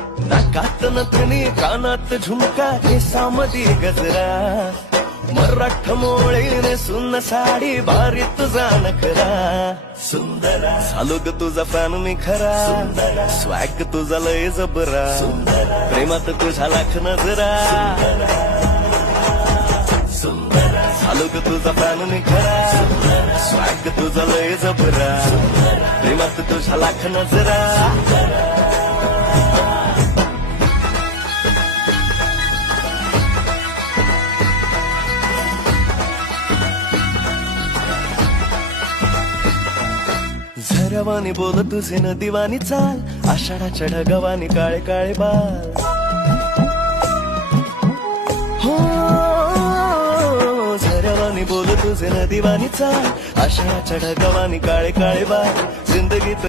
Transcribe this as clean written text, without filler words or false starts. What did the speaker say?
नाकात नथनी कानात झुमका केसामध्ये गजरा मराठ मोळीने सुन्न साडी भारी तुझा नखरा सुंदरा झालो ग तुझा फॅन मी खरा स्वॅग तुझा लय जबरा प्रेमात तुझा लाख नजरा झालो ग तुझा फॅन मी खरा स्वॅग तुझा लय जबरा प्रेमात तुझा लाख नजरा झरवानी बोल तुझे न दिवानी चाल आषाढाच्या ढगवानी काळे काळे बाल हो झरवानी बोल तुझे न दिवानी चाल आषाढाच्या ढगवानी काळे काळे बाल जिंदगीत